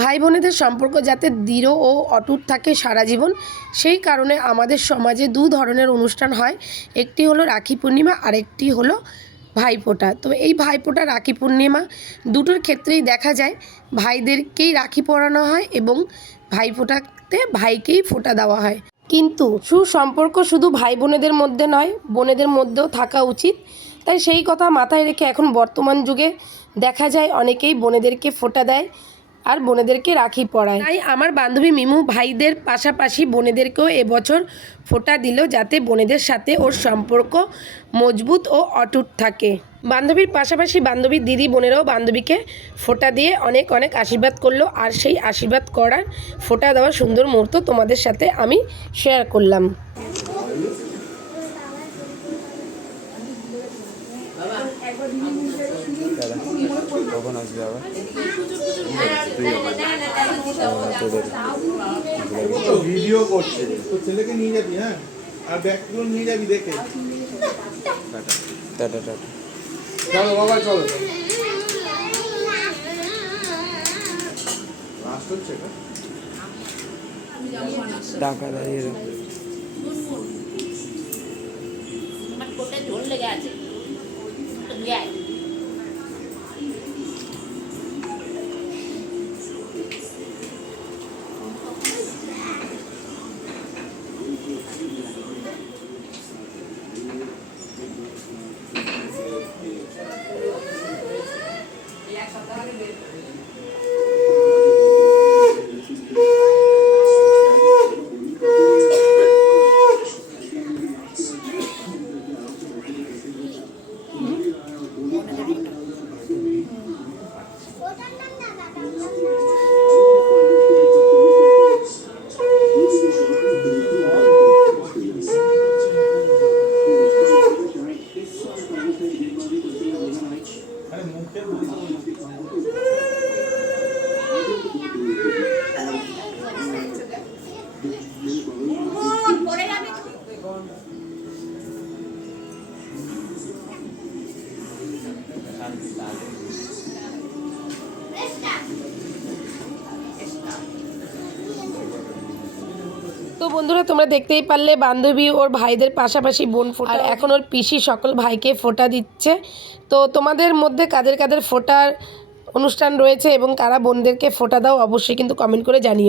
ভাই বোনেদের সম্পর্ক যাতে দৃঢ় ও অটুট থাকে সারা জীবন, সেই কারণে আমাদের সমাজে দু ধরনের অনুষ্ঠান হয়। একটি হলো রাখি পূর্ণিমা, আরেকটি হলো ভাইফোঁটা। তো এই ভাইফোঁটা, রাখি পূর্ণিমা দুটোর ক্ষেত্রেই দেখা যায় ভাইদেরকেই রাখি পরানো হয় এবং ভাইফোঁটাতে ভাইকেই ফোঁটা দেওয়া হয়। কিন্তু সুসম্পর্ক শুধু ভাই বোনেদের মধ্যে নয়, বোনেদের মধ্যেও থাকা উচিত। তাই সেই কথা মাথায় রেখে এখন বর্তমান যুগে দেখা যায় অনেকেই বোনেদেরকে ফোঁটা দেয় আর বোনেদেরকে রাখি পরায়। তাই আমার বান্ধবী মিমু ভাইদের পাশাপাশি বোনেদেরকেও এবছর ফোঁটা দিল, যাতে বোনেদের সাথে ওর সম্পর্ক মজবুত ও অটুট থাকে। বান্ধবীর পাশাপাশি বান্ধবীর দিদি বোনেরাও বান্ধবীকে ফোঁটা দিয়ে অনেক অনেক আশীর্বাদ করলো। আর সেই আশীর্বাদ করার ফোঁটা দেওয়ার সুন্দর মুহূর্ত তোমাদের সাথে আমি শেয়ার করলাম। কখন আসবে আবার? ভিডিও করছে তো ছেলেকে নিয়ে যাবি, হ্যাঁ, আর ব্যাগগুলো নিয়ে যাবি দেখে। Tata tata. চলো বাবা, চলো। লাস্ট হচ্ছে না, টাকা দাঁড়িয়ে ঝোল লেগে আছে। তো বন্ধুরা, তোমরা দেখতেই পারলে বান্ধবী ওর ভাইদের পাশাপাশি বোন ফোঁটা, আর এখন ওর পিসি সকল ভাইকে ফোঁটা দিচ্ছে। তো তোমাদের মধ্যে কাদের কাদের ফোঁটার অনুষ্ঠান রয়েছে এবং কারা বোনদেরকে ফোঁটা দাও অবশ্যই কিন্তু কমেন্ট করে জানিও।